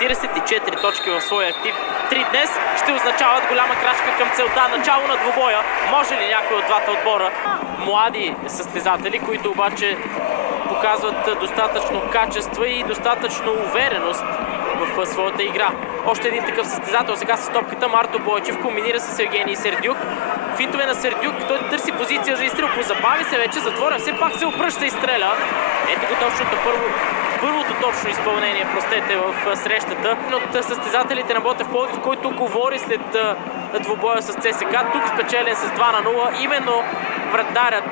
44 точки в своя актив. 3 днес ще означават голяма крачка към целта. Начало на двубоя. Може ли някой от двата отбора? Млади състезатели, които обаче показват достатъчно качества и достатъчно увереност в своята игра. Още един такъв състезател сега с топката. Марто Бойчев комбинира с Евгений Сердюк. Финтове на Сердюк, той търси позиция за изстрел, позабави се вече, затворен, все пак се обръща и стреля. Ето го точното първото точно изпълнение, простете, в срещата. От състезателите на Ботев Пловдив, който говори след двубоя с ЦСКА, тук спечелен с 2-0, именно вратарят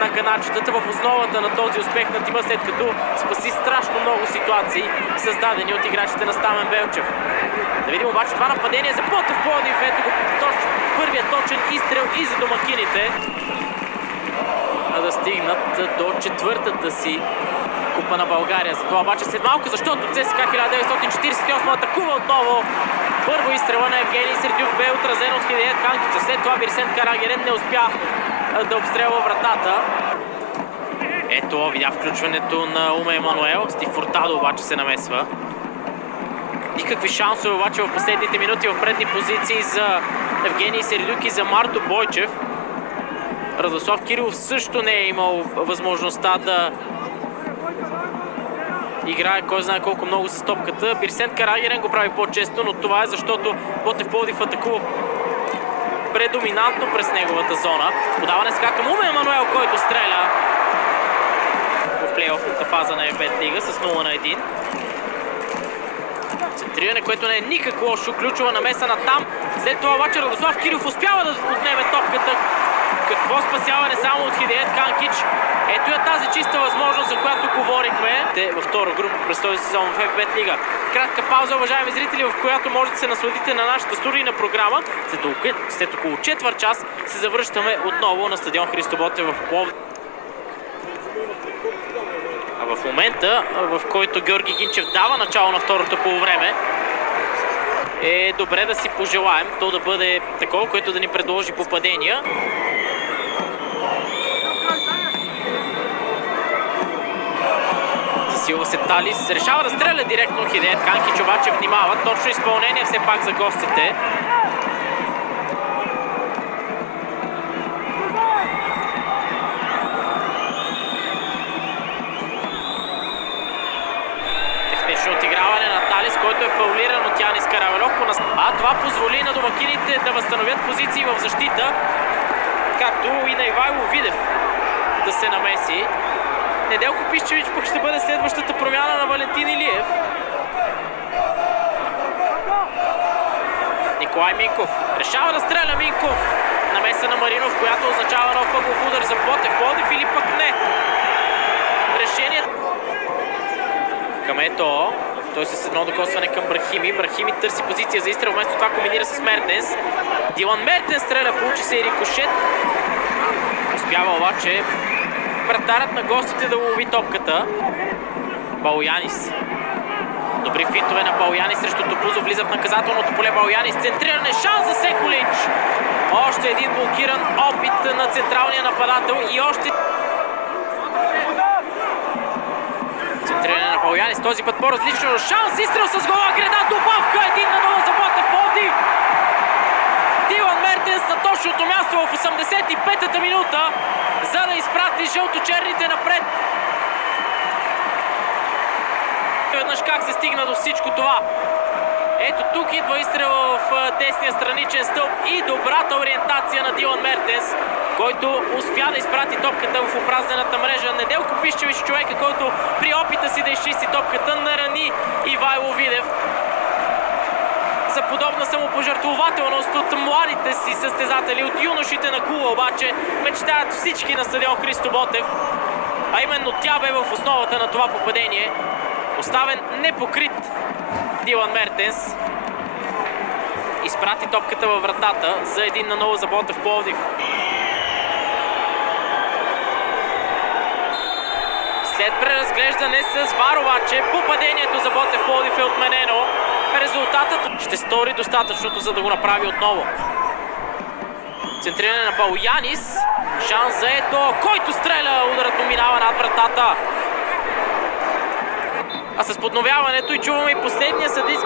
на канадчетата в основата на този успех на тима, след като спаси страшно много ситуации, създадени от играчите на Стамен Белчев. Да видим обаче това нападение за Ботев Пловдив. Ето го точно първият точен изстрел и за домакините. Да стигнат до четвъртата си Купа на България. За това обаче след малко, защото ЦСКА 1948 атакува отново. Първо изстрела на Евгений Сердюк бе отразен от Хидеят Ханкича. След това Бирсент Карагерен не успя да обстрелва вратата. Ето, видя включването на Уме Емануел. Стив Фуртадо обаче се намесва. Никакви шансове обаче в последните минути в предни позиции за Евгений Сердюк и за Марто Бойчев. Радослав Кирилов също не е имал възможността да играе кой знае колко много с топката. Бирсент Карагерен го прави по-често, но това е защото Ботев Пловдив атакува предоминантно през неговата зона. Подаване сега към Уме Емануел, който стреля в плейофната фаза на F5 лига с 0-1. Центриране, което не е никак лошо, ключова намеса на там. След това обаче Радослав Кирилов успява да отнеме топката. Какво спасяване само от Хидеят Ханкич. Ето е тази чиста възможност, за която говорихме. Те във втора група през този сезон в F5 лига. Кратка пауза, уважаеми зрители, в която можете да се насладите на нашата студийна програма. След около четвърт час се завръщаме отново на стадион Христо Ботев в Пловдив. А в момента, в който Георги Гинчев дава начало на второто полувреме, е добре да си пожелаем то да бъде такова, което да ни предложи попадения. Засилва се Талис, решава да стреля директно Хидеят Ханкич, обаче внимава. Точно изпълнение все пак за гостите. Технично отиграване на Талис, който е фаулиран от Янис Каравелов. А това позволи на домакините да възстановят позиции в защита, както и на Ивайло Видев да се намеси. Неделко Пищевич пък ще бъде следващата промяна на Валентин Илиев. Николай Минков решава да стреля. Минков. Намеса на Маринов, която означава нов пъгов удар за Ботев Пловдив или пък не. Решението към Ето. Той с едно докосване към Брахими. Брахими търси позиция за изстрел, вместо това комбинира с Мертенс. Дилан Мертенс стреля, получи се и рикошет. Успява обаче вратарят на гостите да лови топката. Балоянис. Добри финтове на Балоянис срещу Топузов. Влиза в наказателното поле Балоянис. Центриране, шанс за Секолич. Още един блокиран опит на централния нападател и още центриране на Балоянис. Този път по-различно. Шанс, изстрел с гола града. Добавка 1-0 за Ботев Пловдив. Дилан Мертенс на точното място в 85-та минута, за да изпрати жълто-черните напред. Веднъж как се стигна до всичко това. Ето тук идва изстрела в десния страничен стълб и добрата ориентация на Дилан Мертенс, който успя да изпрати топката в опразнената мрежа. Неделко Пищевич, човека, който при опита си да изчисти топката, нарани Ивайло Видев. За подобна самопожертвователност от младите си състезатели, от юношите на клуба обаче мечтаят всички на стадион Христо Ботев, а именно тя бе в основата на това попадение. Оставен непокрит Дилан Мертенс изпрати топката във вратата за 1-0 за Ботев Пловдив. След преразглеждане с ВАР обаче попадението за Ботев Пловдив е отменено. Резултатът ще стори достатъчното, за да го направи отново. Центриране на Балоянис. Шанс за Ето, който стреля. Ударът му минава над вратата. А с подновяването и чуваме и последния съдийски